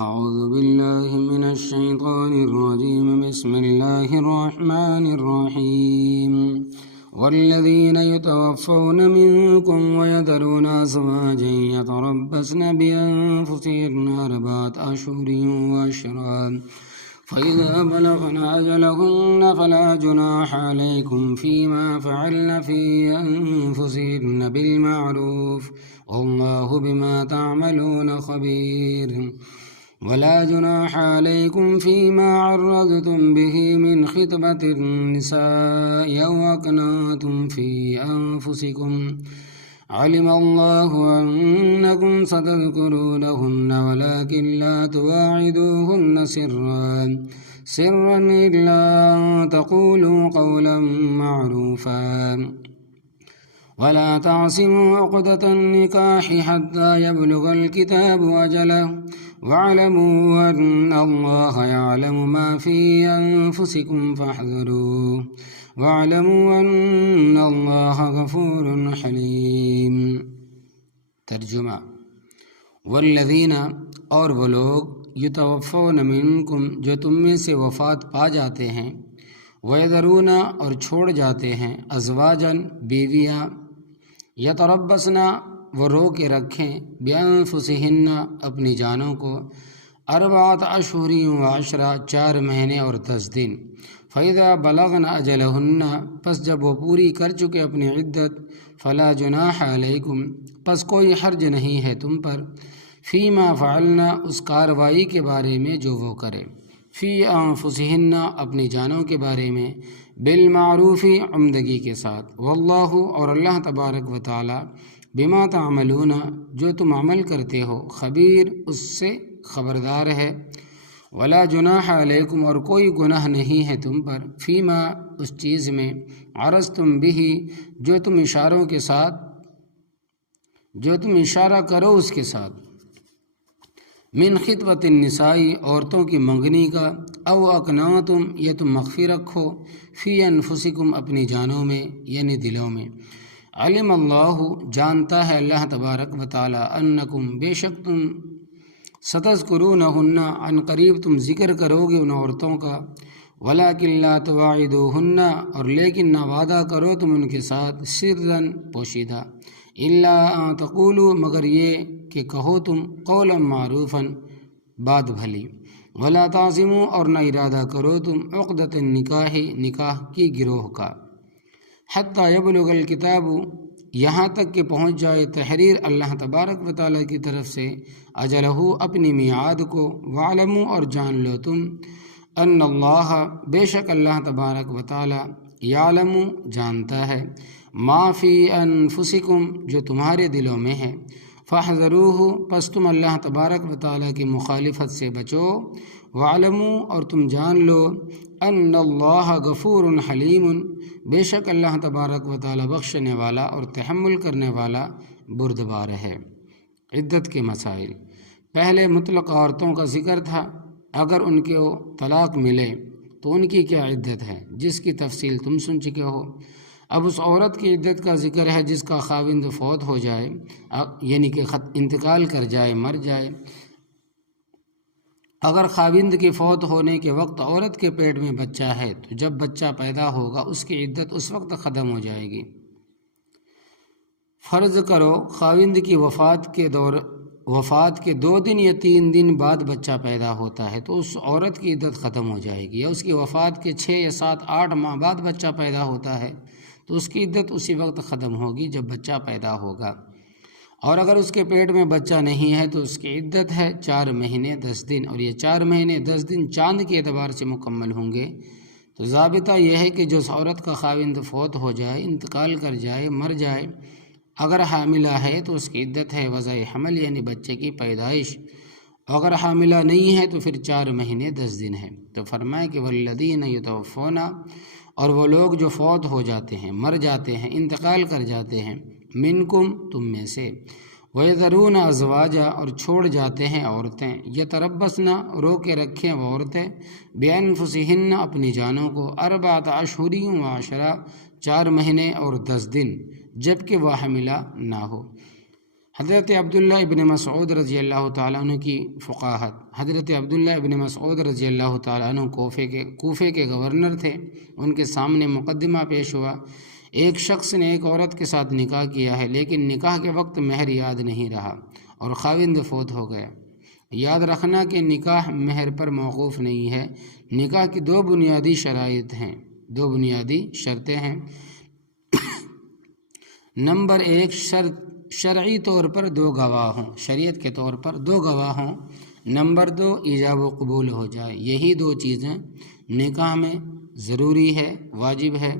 أعوذ بالله من الشيطان الرجيم بسم الله الرحمن الرحيم والذين يتوفون منكم ويذرون أزواجا يتربصن بأنفسهن 4 أشهر وعشرا فإذا بلغن أجلهن فلا جناح عليكم فيما فعلن في أنفسهن بالمعروف والله بما تعملون خبير ولا جناح عليكم فيما عرضتم به من خطبة النساء أو أكننتم في أنفسكم علم الله أنكم ستذكرونهن ولكن لا تواعدوهن سرا إلا أن تقولوا قولا معروفا ولا تعصموا عقدة النكاح حتى يبلغ الكتاب أجله واعلموا أن الله يعلم ما في أنفسكم فاحذروه واعلموا أن الله غفور حليم۔ ترجمہ: والذین، اور وہ لوگ، یتوفون منکم، جو تم میں سے وفات پا جاتے ہیں، ویذرون، اور چھوڑ جاتے ہیں، ازواجاً، بیویاں، یتربصن، وہ رو کے رکھیں، بانفسہن، اپنی جانوں کو، 4 اشہر وعشرہ، 4 مہینے اور 10 دن، فَإِذَا بَلَغْنَ أَجَلَهُنَّ، پس جب وہ پوری کر چکے اپنی عدت، فَلَا جُنَاحَ عَلَيْكُمْ، پس کوئی حرج نہیں ہے تم پر، فِيمَا فَعَلْنَ، اس کاروائی کے بارے میں جو وہ کرے، فِي أَنفُسِهِنَّ، اپنی جانوں کے بارے میں، بالمعروف، عمدگی کے ساتھ، واللہ، اور اللہ تبارک و تعالی، بما تعملون، جو تم عمل کرتے ہو، خبیر، اس سے خبردار ہے، ولا جناح علیکم، اور کوئی گناہ نہیں ہے تم پر، فیما، اس چیز میں، عرضتم بہ، جو تم اشارہ کرو اس کے ساتھ، من خطبۃ النساء، عورتوں کی منگنی کا، او اکناتم، یا تم مخفی رکھو، فی انفسکم، اپنی جانوں میں یعنی دلوں میں، علم اللہ، جانتا ہے اللہ تبارک و تعالی، انکم، بے شک تم، ستذکرونہن، عن قریب تم ذکر کرو گے ان عورتوں کا، ولیکن لا تواعدوہن، اور لیکن نہ وعدہ کرو تم ان کے ساتھ، سرًا، پوشیدہ، الا ان تقولوا، مگر یہ کہ کہو تم، قولا معروفا، بات بھلی، ولا تعزموا، اور نہ ارادہ کرو تم، عقدۃ النکاح، نکاح کی گروہ کا، حتی یبلغ الکتاب، یہاں تک کہ پہنچ جائے تحریر اللہ تبارک و تعالیٰ کی طرف سے، اجلہ، اپنی میعاد کو، وعلموا، اور جان لو تم، ان اللہ، بے شک اللہ تبارک و تعالیٰ، یعلم، جانتا ہے، ما فی انفسکم، جو تمہارے دلوں میں ہے، فاحذروہ، پس تم اللہ تبارک و تعالیٰ کی مخالفت سے بچو، وعلموا، اور تم جان لو، ان اللہ غفور حلیم، بے شک اللہ تبارک و تعالیٰ بخشنے والا اور تحمل کرنے والا بردبار ہے۔ عدت کے مسائل۔ پہلے مطلق عورتوں کا ذکر تھا، اگر ان کو طلاق ملے تو ان کی کیا عدت ہے، جس کی تفصیل تم سن چکے ہو۔ اب اس عورت کی عدت کا ذکر ہے جس کا خاوند فوت ہو جائے، یعنی کہ انتقال کر جائے، مر جائے۔ اگر خاوند کے فوت ہونے کے وقت عورت کے پیٹ میں بچہ ہے تو جب بچہ پیدا ہوگا اس کی عدت اس وقت ختم ہو جائے گی۔ فرض کرو خاوند کی وفات کے 2 دن یا 3 دن بعد بچہ پیدا ہوتا ہے تو اس عورت کی عدت ختم ہو جائے گی، یا اس کی وفات کے 6 یا 7 8 ماہ بعد بچہ پیدا ہوتا ہے تو اس کی عدت اسی وقت ختم ہوگی جب بچہ پیدا ہوگا۔ اور اگر اس کے پیٹ میں بچہ نہیں ہے تو اس کی عدت ہے 4 مہینے 10 دن، اور یہ 4 مہینے 10 دن چاند کے اعتبار سے مکمل ہوں گے۔ تو ضابطہ یہ ہے کہ جو عورت کا خاوند فوت ہو جائے، انتقال کر جائے، مر جائے، اگر حاملہ ہے تو اس کی عدت ہے وضع حمل، یعنی بچے کی پیدائش، اگر حاملہ نہیں ہے تو پھر 4 مہینے 10 دن ہے۔ تو فرمائے کہ والذین یتوفون، اور وہ لوگ جو فوت ہو جاتے ہیں، مر جاتے ہیں، انتقال کر جاتے ہیں، منکم، تم میں سے، وَيَذَرُونَ أَزْوَاجًا، اور چھوڑ جاتے ہیں عورتیں، یتربصن، رو کے رکھیں وہ عورتیں، بِأَنفُسِهِنَّ، اپنی جانوں کو، 4 اشہر وعشرہ، 4 مہینے اور 10 دن، جبکہ وہ حاملہ نہ ہو، حضرت عبداللہ ابن مسعود رضی اللہ تعالیٰ عنہ کی فقاہت۔ حضرت عبداللہ ابن مسعود رضی اللہ تعالیٰ عنہ کوفے کے گورنر تھے۔ ان کے سامنے مقدمہ پیش ہوا، ایک شخص نے ایک عورت کے ساتھ نکاح کیا ہے، لیکن نکاح کے وقت مہر یاد نہیں رہا اور خاوند فوت ہو گیا۔ یاد رکھنا کہ نکاح مہر پر موقوف نہیں ہے۔ نکاح کی دو بنیادی شرطیں ہیں۔ نمبر 1، شرعی طور پر 2 گواہ ہوں، شریعت کے طور پر 2 گواہ ہوں۔ نمبر 2، ایجاب و قبول ہو جائے۔ یہی 2 چیزیں نکاح میں ضروری ہے، واجب ہے۔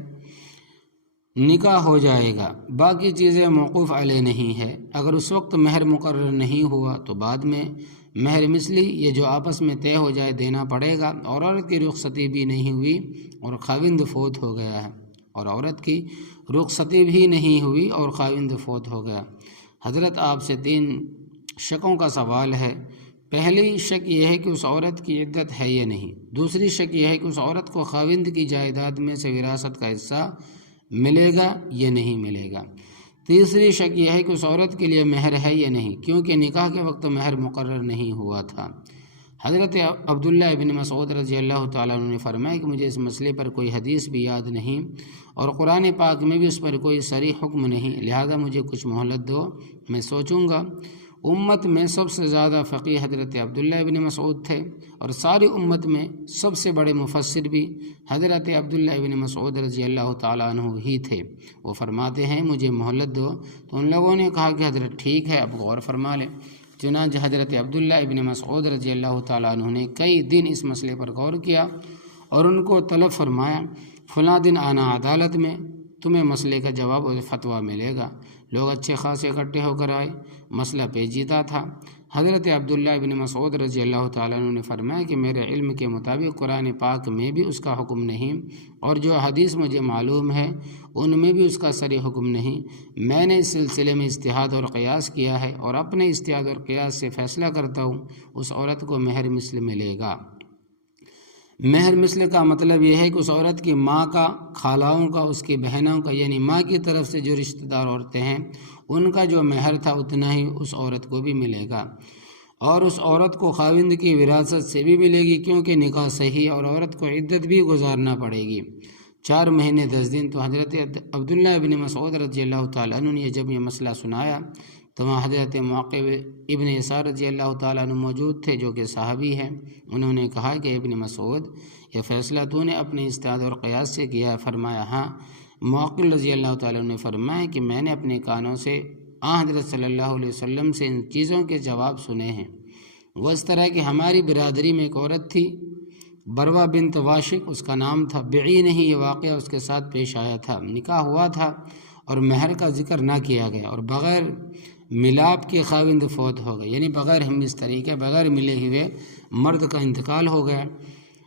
نکاح ہو جائے گا، باقی چیزیں موقوف علیہ نہیں ہے۔ اگر اس وقت مہر مقرر نہیں ہوا تو بعد میں مہر مثلی، یہ جو آپس میں طے ہو جائے، دینا پڑے گا۔ اور عورت کی رخصتی بھی نہیں ہوئی اور خاوند فوت ہو گیا ہے، فوت ہو گیا۔ حضرت آپ سے 3 شکوں کا سوال ہے۔ پہلی شک یہ ہے کہ اس عورت کی عدت ہے یا نہیں۔ دوسری شک یہ ہے کہ اس عورت کو خاوند کی جائیداد میں سے وراثت کا حصہ ملے گا یا نہیں ملے گا۔ تیسری شک یہ ہے کہ اس عورت کے لیے مہر ہے یا نہیں، کیونکہ نکاح کے وقت مہر مقرر نہیں ہوا تھا۔ حضرت عبداللہ ابن مسعود رضی اللہ تعالیٰ عنہ نے فرمایا کہ مجھے اس مسئلے پر کوئی حدیث بھی یاد نہیں اور قرآن پاک میں بھی اس پر کوئی صریح حکم نہیں، لہذا مجھے کچھ مہلت دو، میں سوچوں گا۔ امت میں سب سے زیادہ فقیہ حضرت عبداللہ ابن مسعود تھے اور ساری امت میں سب سے بڑے مفسر بھی حضرت عبداللہ ابن مسعود رضی اللہ تعالیٰ عنہ ہی تھے۔ وہ فرماتے ہیں مجھے مہلت دو، تو ان لوگوں نے کہا کہ حضرت ٹھیک ہے، اب غور فرما لیں۔ چنانچہ حضرت عبداللہ ابن مسعود رضی اللہ تعالیٰ عنہ نے کئی دن اس مسئلے پر غور کیا اور ان کو طلب فرمایا، فلاں دن آنا عدالت میں، تمہیں مسئلے کا جواب اور فتویٰ ملے گا۔ لوگ اچھے خاصے اکٹھے ہو کر آئے، مسئلہ پیچیدہ تھا۔ حضرت عبداللہ ابن مسعود رضی اللہ تعالیٰ عنہ نے فرمایا کہ میرے علم کے مطابق قرآن پاک میں بھی اس کا حکم نہیں اور جو حدیث مجھے معلوم ہے ان میں بھی اس کا صریح حکم نہیں۔ میں نے اس سلسلے میں اجتہاد اور قیاس کیا ہے اور اپنے اجتہاد اور قیاس سے فیصلہ کرتا ہوں، اس عورت کو مہر مثل ملے گا۔ مہر مثل کا مطلب یہ ہے کہ اس عورت کی ماں کا، خالہوں کا، اس کی بہنوں کا، یعنی ماں کی طرف سے جو رشتہ دار عورتیں ہیں ان کا جو مہر تھا اتنا ہی اس عورت کو بھی ملے گا، اور اس عورت کو خاوند کی وراثت سے بھی ملے گی، کیونکہ نکاح صحیح اور عورت کو عدت بھی گزارنا پڑے گی 4 مہینے 10 دن۔ تو حضرت عبداللہ ابن مسعود رضی اللہ تعالیٰ عنہ نے جب یہ مسئلہ سنایا تو وہاں حضرت معقب ابن یسار رضی اللہ تعالیٰ عنہ موجود تھے، جو کہ صحابی ہیں۔ انہوں نے کہا کہ ابن مسعود، یہ فیصلہ تو نے اپنے اجتہاد اور قیاس سے کیا ہے؟ فرمایا ہاں۔ معقل رضی اللہ تعالیٰ عنہ نے فرمایا کہ میں نے اپنے کانوں سے حضرت صلی اللہ علیہ وسلم سے ان چیزوں کے جواب سنے ہیں۔ وہ اس طرح کہ ہماری برادری میں ایک عورت تھی، بروہ بنت واشق اس کا نام تھا، بعی نہیں یہ واقعہ اس کے ساتھ پیش آیا تھا۔ نکاح ہوا تھا اور مہر کا ذکر نہ کیا گیا اور بغیر ملاپ کے خاوند فوت ہو گئے، یعنی بغیر ہم اس طریقے، بغیر ملے ہوئے مرد کا انتقال ہو گیا۔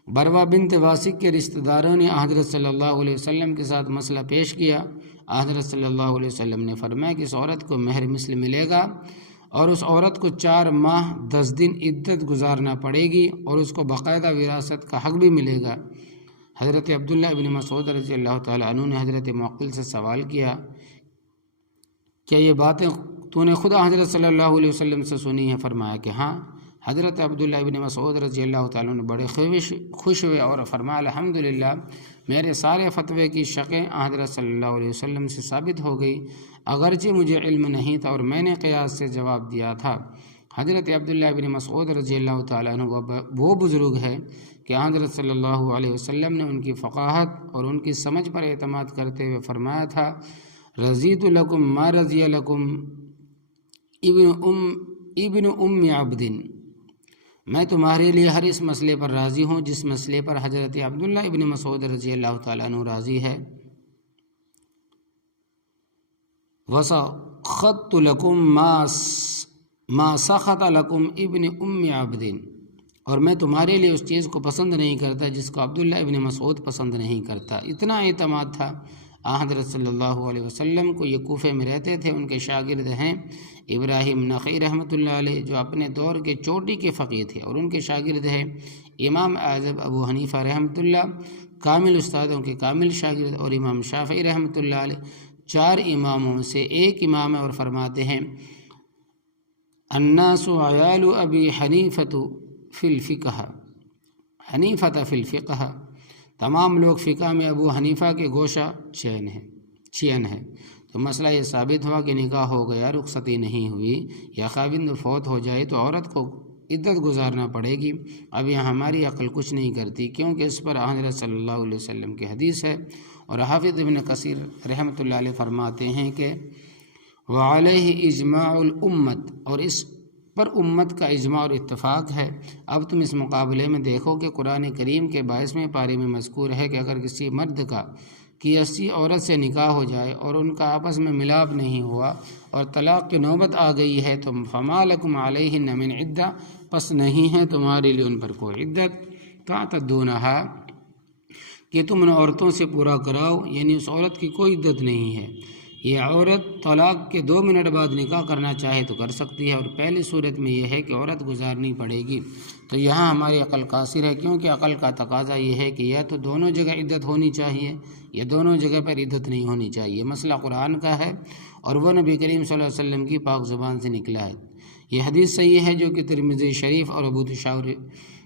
بروہ بنت واشق کے رشتہ داروں نے حضرت صلی اللہ علیہ وسلم کے ساتھ مسئلہ پیش کیا۔ حضرت صلی اللہ علیہ وسلم نے فرمایا کہ اس عورت کو مہر مثل ملے گا اور اس عورت کو 4 ماہ 10 دن عدت گزارنا پڑے گی اور اس کو باقاعدہ وراثت کا حق بھی ملے گا۔ حضرت عبداللہ ابن مسعود رضی اللہ تعالیٰ عنہ نے حضرت معقل سے سوال کیا، کیا یہ باتیں تو نے خدا حضرت صلی اللہ علیہ وسلم سے سنی ہیں؟ فرمایا کہ ہاں۔ حضرت عبداللہ ابن مسعود رضی اللہ تعالیٰ عنہ بڑے خوش ہوئے اور فرمایا الحمدللہ، میرے سارے فتوے کی شقیں حضرت صلی اللہ علیہ وسلم سے ثابت ہو گئی، اگرچہ مجھے علم نہیں تھا اور میں نے قیاس سے جواب دیا تھا۔ حضرت عبداللہ ابن مسعود رضی اللہ تعالیٰ عنہ وہ بزرگ ہے کہ حضرت صلی اللہ علیہ وسلم نے ان کی فقاہت اور ان کی سمجھ پر اعتماد کرتے ہوئے فرمایا تھا، رضیت لکم ما رضی لکم ابن ام عبد، میں تمہارے لیے ہر اس مسئلے پر راضی ہوں جس مسئلے پر حضرت عبداللہ ابن مسعود رضی اللہ تعالیٰ عنہ راضی ہے۔ وَسَخَطْتُ لَكُمْ مَا سَخَطَ لَكُمْ ابن ام عبد، اور میں تمہارے لیے اس چیز کو پسند نہیں کرتا جس کو عبداللہ ابن مسعود پسند نہیں کرتا۔ اتنا اعتماد تھا حضرت صلی اللہ علیہ وسلم کو۔ یہ کوفے میں رہتے تھے، ان کے شاگرد ہیں ابراہیم نخعی رحمۃ اللہ علیہ، جو اپنے دور کے چوٹی کے فقیہ تھے، اور ان کے شاگرد ہیں امام اعظم ابو حنیفہ رحمۃ اللہ، کامل استادوں کے کامل شاگرد، اور امام شافعی رحمۃ اللہ علیہ۔ 4 اماموں سے ایک امام ہے، اور فرماتے ہیں الناس عیال ابی حنیفۃ فی الفقہ، حنیفۃ فی الفقہ، تمام لوگ فقہ میں ابو حنیفہ کے گوشہ چین ہے۔ تو مسئلہ یہ ثابت ہوا کہ نکاح ہو گیا، رخصتی نہیں ہوئی یا خاوند فوت ہو جائے تو عورت کو عدت گزارنا پڑے گی۔ اب یہاں ہماری عقل کچھ نہیں کرتی، کیونکہ اس پر حضرت صلی اللہ علیہ وسلم کی حدیث ہے، اور حافظ ابن کثیر رحمۃ اللہ علیہ فرماتے ہیں کہ وعلیہ اجماع الامت، اور اس پر امت کا اجماع اور اتفاق ہے۔ اب تم اس مقابلے میں دیکھو کہ قرآن کریم کے 22ویں پارے میں مذکور ہے کہ اگر کسی مرد کا کسی عورت سے نکاح ہو جائے اور ان کا آپس میں ملاپ نہیں ہوا اور طلاق کی نوبت آ گئی ہے تو فما لکم علیہن من عدہ، پس نہیں ہے تمہارے لیے ان پر کوئی عدت تعتدونہا، کہ تم ان عورتوں سے پورا کراؤ، یعنی اس عورت کی کوئی عدت نہیں ہے۔ یہ عورت طلاق کے 2 منٹ بعد نکاح کرنا چاہے تو کر سکتی ہے، اور پہلی صورت میں یہ ہے کہ عورت گزارنی پڑے گی۔ تو یہاں ہماری عقل قاصر ہے، کیونکہ عقل کا تقاضا یہ ہے کہ یا تو دونوں جگہ عدت ہونی چاہیے یا دونوں جگہ پر عدت نہیں ہونی چاہیے۔ مسئلہ قرآن کا ہے اور وہ نبی کریم صلی اللہ علیہ وسلم کی پاک زبان سے نکلا ہے۔ یہ حدیث صحیح ہے جو کہ ترمذی شریف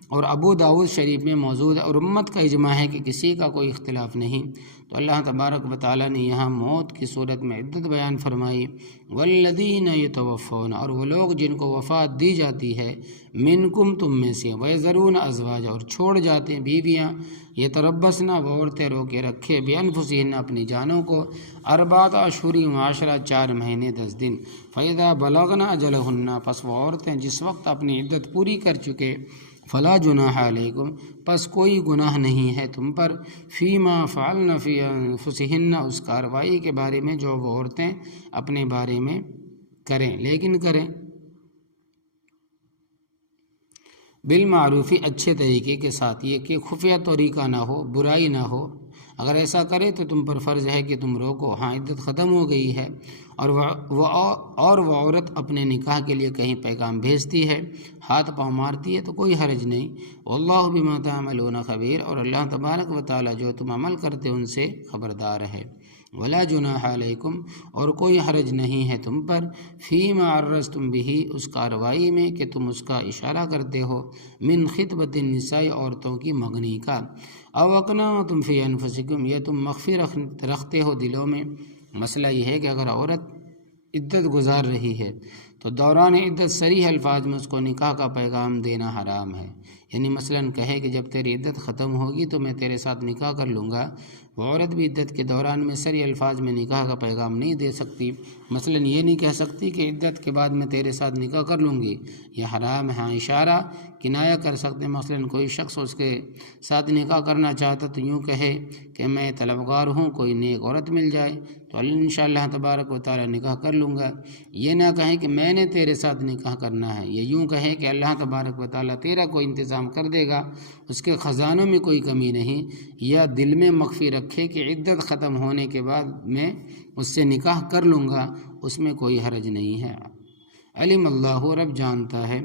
اور ابو داؤد شریف میں موجود ہے، اور امت کا اجماع ہے کہ کسی کا کوئی اختلاف نہیں۔ تو اللہ تبارک و تعالیٰ نے یہاں موت کی صورت میں عدت بیان فرمائی، والذین یتوفون، اور وہ لوگ جن کو وفات دی جاتی ہے، منکم تم میں سے، ویذرون ازواجا، اور چھوڑ جاتے ہیں بیویاں، یتربصن، وہ عورتیں روکے رکھے، بانفسہن، اپنی جانوں کو، 4 اشہر و 10، 4 مہینے 10 دن، فاذا بلغن اجلہن، پس وہ عورتیں جس وقت اپنی عدت پوری کر چکے، فلا جناح علیکم، پس کوئی گناہ نہیں ہے تم پر، فیما فعلن فی انفسہن، اس کارروائی کے بارے میں جو وہ عورتیں اپنے بارے میں کریں، لیکن کریں بالمعروفی، اچھے طریقے کے ساتھ، یہ کہ خفیہ طریقہ نہ ہو، برائی نہ ہو۔ اگر ایسا کرے تو تم پر فرض ہے کہ تم روکو، ہاں عدت ختم ہو گئی ہے اور وہ عورت اپنے نکاح کے لیے کہیں پیغام بھیجتی ہے، ہاتھ پاؤں مارتی ہے، تو کوئی حرج نہیں۔ واللہ بما تعملون خبیر، اور اللہ تبارک و تعالیٰ جو تم عمل کرتے ان سے خبردار ہے۔ ولا جناح علیکم، اور کوئی حرج نہیں ہے تم پر، فیما عرضتم بہ، اس کارروائی میں کہ تم اس کا اشارہ کرتے ہو، من خطبۃ النساء، عورتوں کی منگنی کا، او اقنعتم فی انفسکم، یا تم مخفی رکھتے ہو دلوں میں۔ مسئلہ یہ ہے کہ اگر عورت عدت گزار رہی ہے تو دوران عدت صریح الفاظ میں اس کو نکاح کا پیغام دینا حرام ہے، یعنی مثلاً کہے کہ جب تیری عدت ختم ہوگی تو میں تیرے ساتھ نکاح کر لوں گا، وہ عورت بھی عدت کے دوران میں صریح الفاظ میں نکاح کا پیغام نہیں دے سکتی۔ مثلاً یہ نہیں کہہ سکتی کہ عدت کے بعد میں تیرے ساتھ نکاح کر لوں گی، یہ حرام ہے۔ ہاں اشارہ کنایہ کر سکتے ہیں، مثلاً کوئی شخص اس کے ساتھ نکاح کرنا چاہتا تو یوں کہے کہ میں طلبگار ہوں، کوئی نیک عورت مل جائے تو انشاءاللہ تبارک و تعالیٰ نکاح کر لوں گا۔ یہ نہ کہیں کہ میں نے تیرے ساتھ نکاح کرنا ہے، یہ یوں کہے کہ اللہ تبارک و تعالیٰ تیرا کوئی انتظام کر دے گا، اس کے خزانوں میں کوئی کمی نہیں، یا دل میں مخفی رکھے کہ عدت ختم ہونے کے بعد میں اس سے نکاح کر لوں گا، اس میں کوئی حرج نہیں ہے۔ علم اللہ، رب جانتا ہے،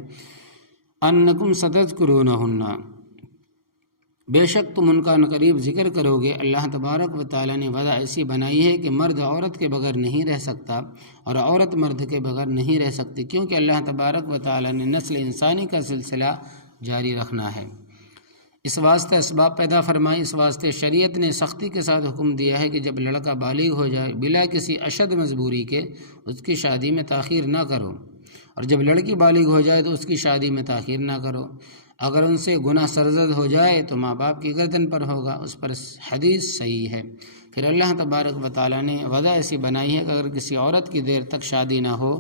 انکم ستذکرونہن، بے شک تم ان کا عنقریب ذکر کرو گے۔ اللہ تبارک و تعالیٰ نے وضع ایسی بنائی ہے کہ مرد عورت کے بغیر نہیں رہ سکتا اور عورت مرد کے بغیر نہیں رہ سکتی، کیونکہ اللہ تبارک و تعالیٰ نے نسل انسانی کا سلسلہ جاری رکھنا ہے، اس واسطے اسباب پیدا فرمائی، اس واسطے شریعت نے سختی کے ساتھ حکم دیا ہے کہ جب لڑکا بالغ ہو جائے بلا کسی اشد مجبوری کے اس کی شادی میں تاخیر نہ کرو، اور جب لڑکی بالغ ہو جائے تو اس کی شادی میں تاخیر نہ کرو۔ اگر ان سے گناہ سرزد ہو جائے تو ماں باپ کی گردن پر ہوگا، اس پر حدیث صحیح ہے۔ پھر اللہ تبارک و تعالیٰ نے وضع ایسی بنائی ہے کہ اگر کسی عورت کی دیر تک شادی نہ ہو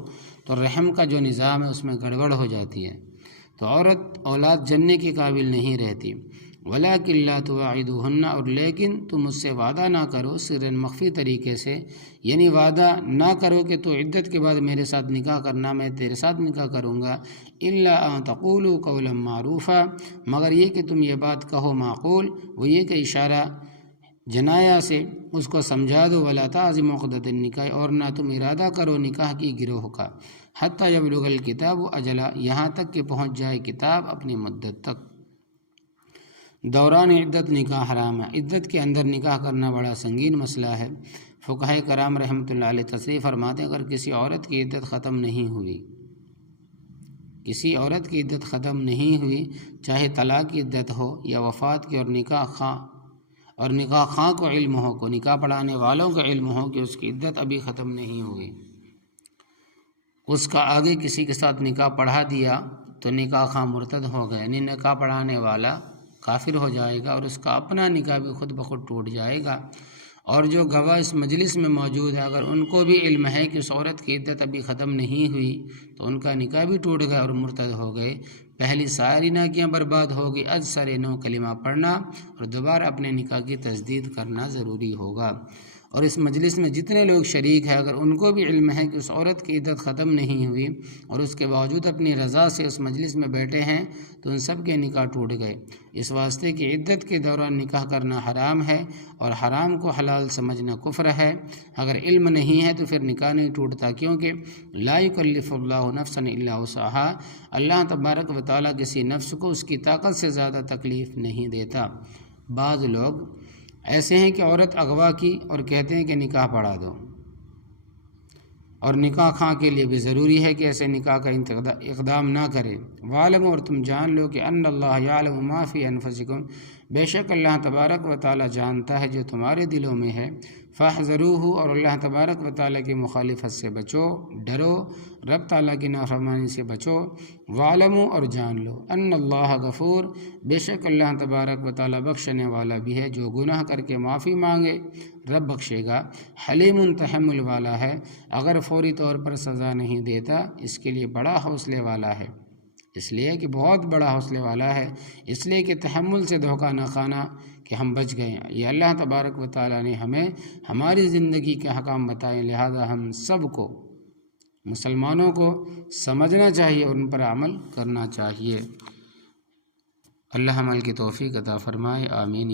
تو رحم کا جو نظام ہے اس میں گڑبڑ ہو جاتی ہے، تو عورت اولاد جننے کی قابل نہیں رہتی۔ وَلَٰكِن لَّا تُوَاعِدُوهُنَّ، اور لیکن تم اس سے وعدہ نہ کرو سرًا مخفی طریقے سے، یعنی وعدہ نہ کرو کہ تو عدت کے بعد میرے ساتھ نکاح کرنا، میں تیرے ساتھ نکاح کروں گا، إِلَّا أَن تَقُولُوا قَوْلًا مَّعْرُوفًا، مگر یہ کہ تم یہ بات کہو معقول، وہ یہ کہ اشارہ جنایا سے اس کو سمجھا دو، وَلَا تَعْزِمُوا عُقْدَةَ النِّکاحِ، اور نہ تم ارادہ کرو نکاح کی گروہ کا، حتیٰ یبلغ الکتاب اجلہ، یہاں تک کہ پہنچ جائے کتاب اپنی مدت تک۔ دوران عدت نکاح حرام ہے۔ عدت کے اندر نکاح کرنا بڑا سنگین مسئلہ ہے۔ فقہائے کرام رحمۃ اللہ علیہ تصریح فرماتے ہیں اگر کسی عورت کی عدت ختم نہیں ہوئی کسی عورت کی عدت ختم نہیں ہوئی، چاہے طلاق کی عدت ہو یا وفات کی، اور نکاح خواں کو علم ہو، کو نکاح پڑھانے والوں کو علم ہو کہ اس کی عدت ابھی ختم نہیں ہوئی، اس کا آگے کسی کے ساتھ نکاح پڑھا دیا تو نکاح خواں مرتد ہو گئے، یعنی نکاح پڑھانے والا کافر ہو جائے گا اور اس کا اپنا نکاح بھی خود بخود ٹوٹ جائے گا۔ اور جو گواہ اس مجلس میں موجود ہے، اگر ان کو بھی علم ہے کہ اس عورت کی عدت ابھی ختم نہیں ہوئی تو ان کا نکاح بھی ٹوٹ گیا اور مرتد ہو گئے، پہلی ساری ناکیاں برباد ہوگی، از سر نو کلمہ پڑھنا اور دوبارہ اپنے نکاح کی تجدید کرنا ضروری ہوگا۔ اور اس مجلس میں جتنے لوگ شریک ہیں، اگر ان کو بھی علم ہے کہ اس عورت کی عدت ختم نہیں ہوئی اور اس کے باوجود اپنی رضا سے اس مجلس میں بیٹھے ہیں تو ان سب کے نکاح ٹوٹ گئے، اس واسطے کہ عدت کے دوران نکاح کرنا حرام ہے اور حرام کو حلال سمجھنا کفر ہے۔ اگر علم نہیں ہے تو پھر نکاح نہیں ٹوٹتا، کیونکہ لا یکلف اللہ نفسا الا وسعها، اللہ تبارک و تعالیٰ کسی نفس کو اس کی طاقت سے زیادہ تکلیف نہیں دیتا۔ بعض لوگ ایسے ہیں کہ عورت اغوا کی اور کہتے ہیں کہ نکاح پڑھا دو، اور نکاح خواں کے لیے بھی ضروری ہے کہ ایسے نکاح کا اقدام نہ کرے۔ وعلم، اور تم جان لو کہ ان اللہ یعلم ما فی انفسکم، بے شک اللہ تبارک و تعالیٰ جانتا ہے جو تمہارے دلوں میں ہے۔ فاحذروہ، اور اللہ تبارک و تعالیٰ کی مخالفت سے بچو، ڈرو، رب تعالیٰ کی نافرمانی سے بچو۔ وعلموا، اور جان لو، ان اللہ غفور، بے شک اللہ تبارک و تعالیٰ بخشنے والا بھی ہے، جو گناہ کر کے معافی مانگے رب بخشے گا۔ حلیم، تحمل والا ہے، اگر فوری طور پر سزا نہیں دیتا، اس کے لیے بڑا حوصلے والا ہے، اس لیے کہ بہت بڑا حوصلے والا ہے، اس لیے کہ تحمل سے دھوکہ نہ کھانا کہ ہم بچ گئے۔ یہ اللہ تبارک و تعالیٰ نے ہمیں ہماری زندگی کے حکام بتائے، لہذا ہم سب کو، مسلمانوں کو سمجھنا چاہیے اور ان پر عمل کرنا چاہیے۔ اللہ عمل کی توفیق عطا فرمائے، آمین۔